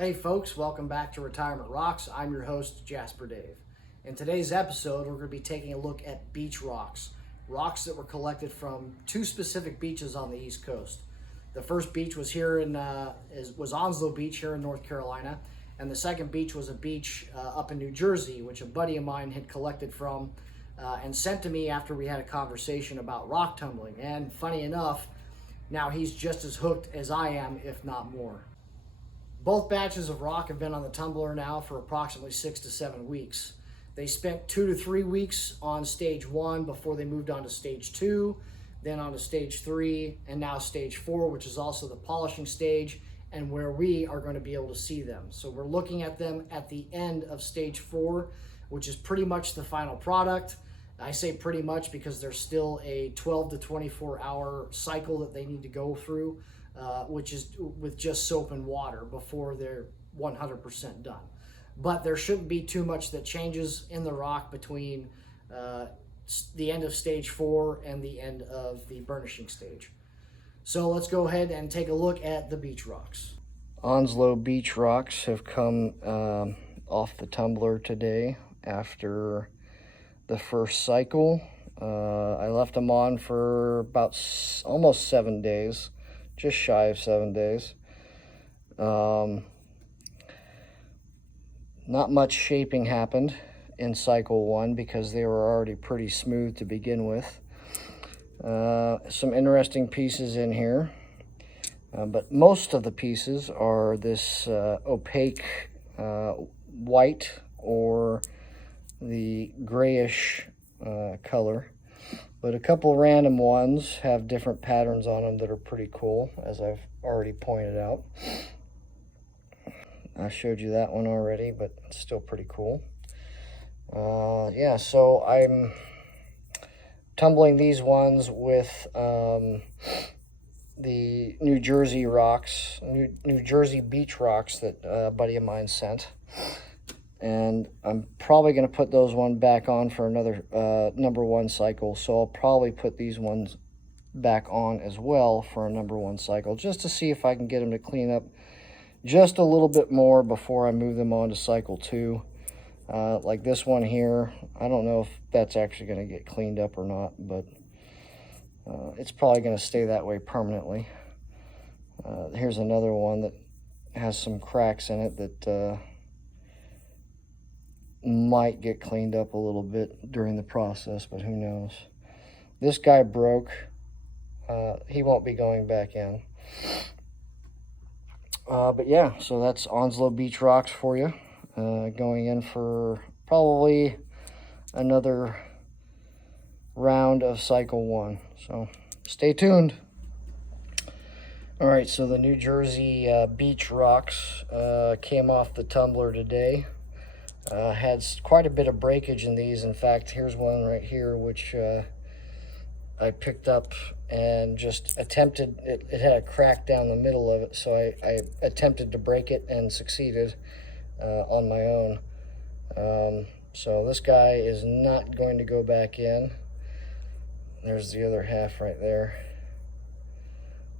Hey folks, welcome back to Retirement Rocks. I'm your host, Jasper Dave. In today's episode, we're going to be taking a look at beach rocks. Rocks that were collected from two specific beaches on the East Coast. The first beach was was Onslow Beach here in North Carolina, and the second beach was a beach up in New Jersey, which a buddy of mine had collected from and sent to me after we had a conversation about rock tumbling. And funny enough, now he's just as hooked as I am, if not more. Both batches of rock have been on the tumbler now for approximately 6 to 7 weeks. They spent 2 to 3 weeks on stage 1 before they moved on to stage 2, then on to stage 3, and now stage 4, which is also the polishing stage and where we are going to be able to see them. So we're looking at them at the end of stage 4, which is pretty much the final product. I say pretty much because there's still a 12 to 24 hour cycle that they need to go through, which is with just soap and water before they're 100% done. But there shouldn't be too much that changes in the rock between the end of stage 4 and the end of the burnishing stage. So let's go ahead and take a look at the beach rocks. Onslow beach rocks have come off the tumbler today after the first cycle. I left them on for about almost 7 days, just shy of 7 days. Not much shaping happened in cycle 1 because they were already pretty smooth to begin with. Some interesting pieces in here, but most of the pieces are this opaque white or the grayish color, but a couple random ones have different patterns on them that are pretty cool, as I've already pointed out. I showed you that one already, but it's still pretty cool. Yeah, so I'm tumbling these ones with the New Jersey rocks, New Jersey beach rocks that a buddy of mine sent. And I'm probably going to put those one back on for another number 1 cycle. So I'll probably put these ones back on as well for a number 1 cycle, just to see if I can get them to clean up just a little bit more before I move them on to cycle 2. Like this one here, I don't know if that's actually going to get cleaned up or not, but it's probably going to stay that way permanently. Here's another one that has some cracks in it that might get cleaned up a little bit during the process, but who knows. This guy broke. He won't be going back in. But yeah, so that's Onslow beach rocks for you. Going in for probably another round of cycle 1. So stay tuned. All right, so the New Jersey beach rocks came off the tumbler today. Had quite a bit of breakage in these. In fact, here's one right here, which I picked up and just attempted, it had a crack down the middle of it, so I attempted to break it and succeeded on my own. So this guy is not going to go back in. There's the other half right there.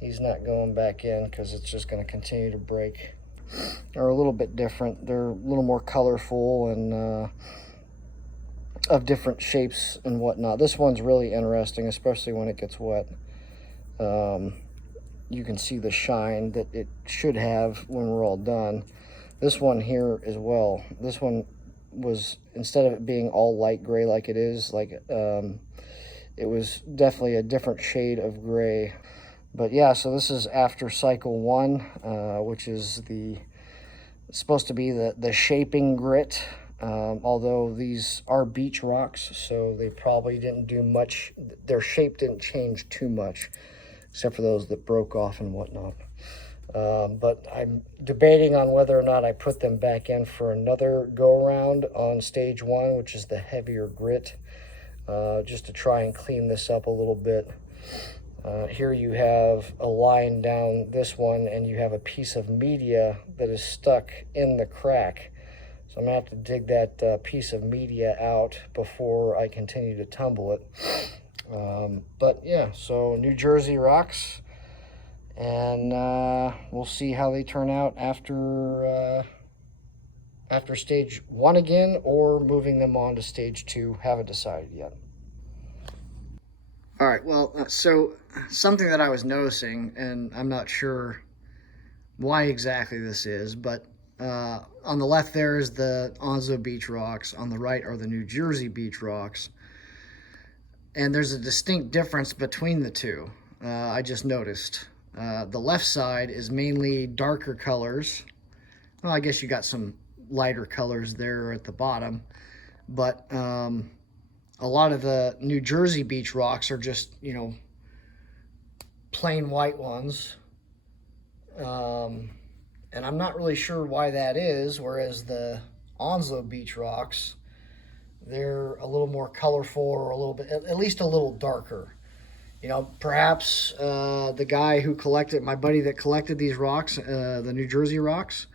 He's not going back in because it's just going to continue to break. Are a little bit different. They're a little more colorful and of different shapes and whatnot. This one's really interesting, especially when it gets wet. You can see the shine that it should have when we're all done. This one here as well. This one was, instead of it being all light gray like it is, like it was definitely a different shade of gray. But yeah, so this is after cycle 1, which is supposed to be the shaping grit. Although these are beach rocks, so they probably didn't do much. Their shape didn't change too much, except for those that broke off and whatnot. But I'm debating on whether or not I put them back in for another go-around on stage 1, which is the heavier grit, just to try and clean this up a little bit. Here you have a line down this one, and you have a piece of media that is stuck in the crack. So I'm going to have to dig that piece of media out before I continue to tumble it. But yeah, so New Jersey rocks. And we'll see how they turn out after stage 1 again, or moving them on to stage 2. Haven't decided yet. All right, well, so something that I was noticing, and I'm not sure why exactly this is, but on the left there is the Onslow Beach Rocks. On the right are the New Jersey Beach Rocks. And there's a distinct difference between the two. I just noticed. The left side is mainly darker colors. Well, I guess you got some lighter colors there at the bottom. But a lot of the New Jersey Beach Rocks are just, you know, plain white ones. And I'm not really sure why that is, whereas the Onslow Beach Rocks, they're a little more colorful, or a little bit, at least a little darker. You know, perhaps the guy who collected, my buddy that collected these rocks, the New Jersey rocks,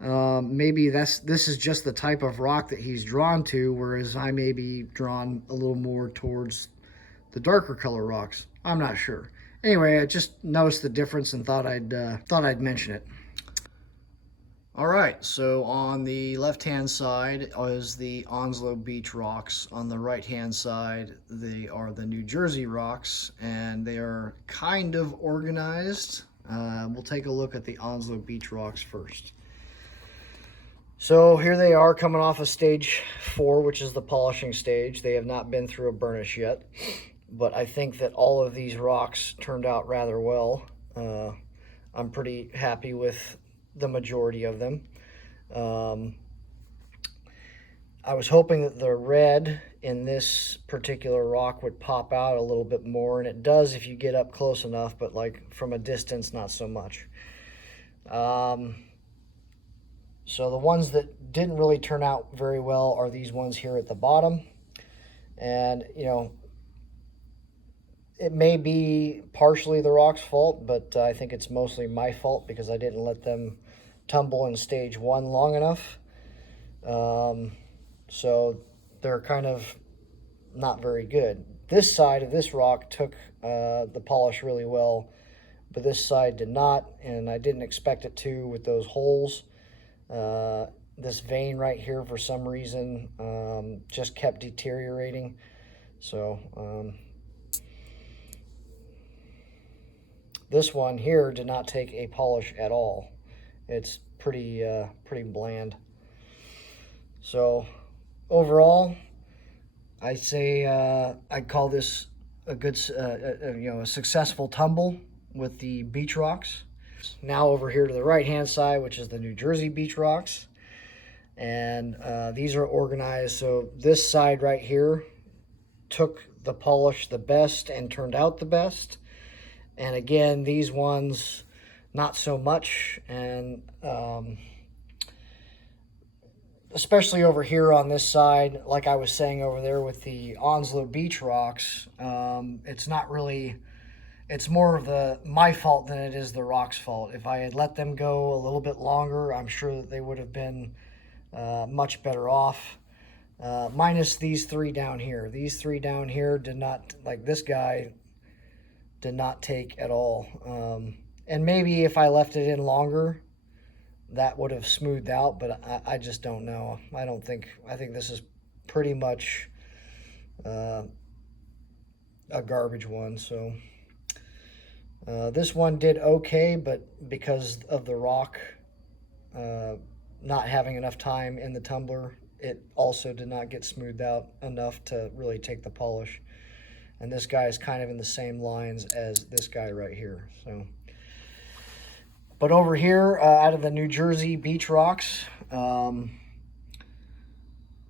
maybe this is just the type of rock that he's drawn to, whereas I may be drawn a little more towards the darker color rocks. I'm not sure. Anyway, I just noticed the difference and thought I'd mention it. All right, so on the left-hand side is the Onslow Beach Rocks. On the right-hand side, they are the New Jersey Rocks, and they are kind of organized. We'll take a look at the Onslow Beach Rocks first. So here they are coming off of stage 4, which is the polishing stage. They have not been through a burnish yet, but I think that all of these rocks turned out rather well. I'm pretty happy with the majority of them. I was hoping that the red in this particular rock would pop out a little bit more, and it does if you get up close enough, but like from a distance, not so much. So the ones that didn't really turn out very well are these ones here at the bottom. And, you know, it may be partially the rock's fault, but I think it's mostly my fault because I didn't let them tumble in stage 1 long enough. So they're kind of not very good. This side of this rock took the polish really well, but this side did not, and I didn't expect it to with those holes. This vein right here, for some reason, just kept deteriorating. So this one here did not take a polish at all. It's pretty bland. So overall, I'd say I'd call this a good, a successful tumble with the beach rocks. Now over here to the right-hand side, which is the New Jersey Beach Rocks, and these are organized. So this side right here took the polish the best and turned out the best. And again, these ones, not so much. And especially over here on this side, like I was saying over there with the Onslow Beach Rocks, it's not really, it's more of my fault than it is the rock's fault. If I had let them go a little bit longer, I'm sure that they would have been much better off. Minus these 3 down here. These 3 down here did not, like this guy, did not take at all. And maybe if I left it in longer, that would have smoothed out, but I just don't know. I think this is pretty much a garbage one. So this one did okay, but because of the rock not having enough time in the tumbler, it also did not get smoothed out enough to really take the polish. And this guy is kind of in the same lines as this guy right here. So, but over here, out of the New Jersey Beach Rocks,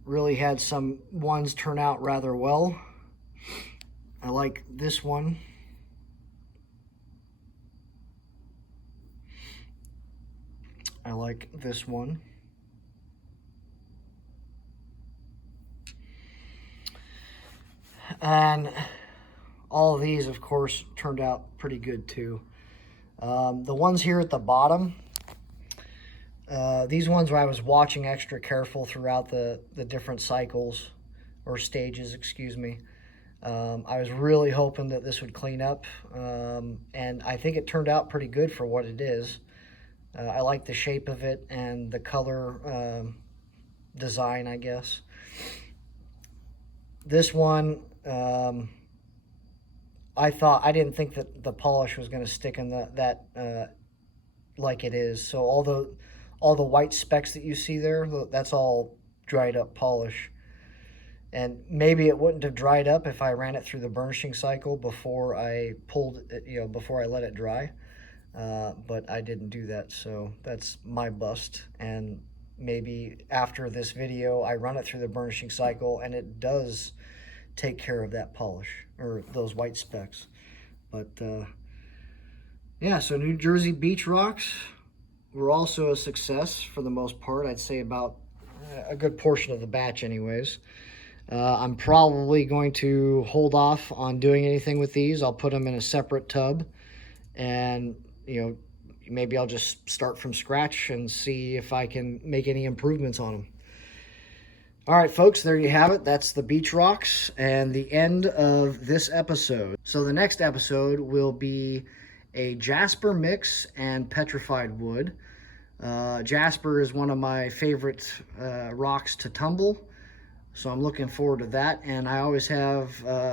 really had some ones turn out rather well. I like this one. I like this one. And all of these, of course, turned out pretty good too. The ones here at the bottom, these ones I was watching extra careful throughout the different cycles, or stages, excuse me. I was really hoping that this would clean up, and I think it turned out pretty good for what it is. I like the shape of it and the color design, I guess. This one, I didn't think that the polish was going to stick in that like it is. So all the white specks that you see there, that's all dried up polish. And maybe it wouldn't have dried up if I ran it through the burnishing cycle before I pulled it, before I let it dry. But I didn't do that, so that's my bust. And maybe after this video, I run it through the burnishing cycle and it does take care of that polish or those white specks. But yeah, so New Jersey beach rocks were also a success for the most part. I'd say about a good portion of the batch anyways. I'm probably going to hold off on doing anything with these. I'll put them in a separate tub, and maybe I'll just start from scratch and see if I can make any improvements on them. All right, folks, there you have it. That's the beach rocks and the end of this episode. So the next episode will be a jasper mix and petrified wood. Jasper is one of my favorite rocks to tumble, so I'm looking forward to that. And I always have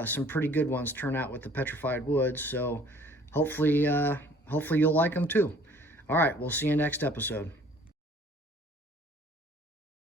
some pretty good ones turn out with the petrified wood, so hopefully you'll like them too. All right, we'll see you next episode.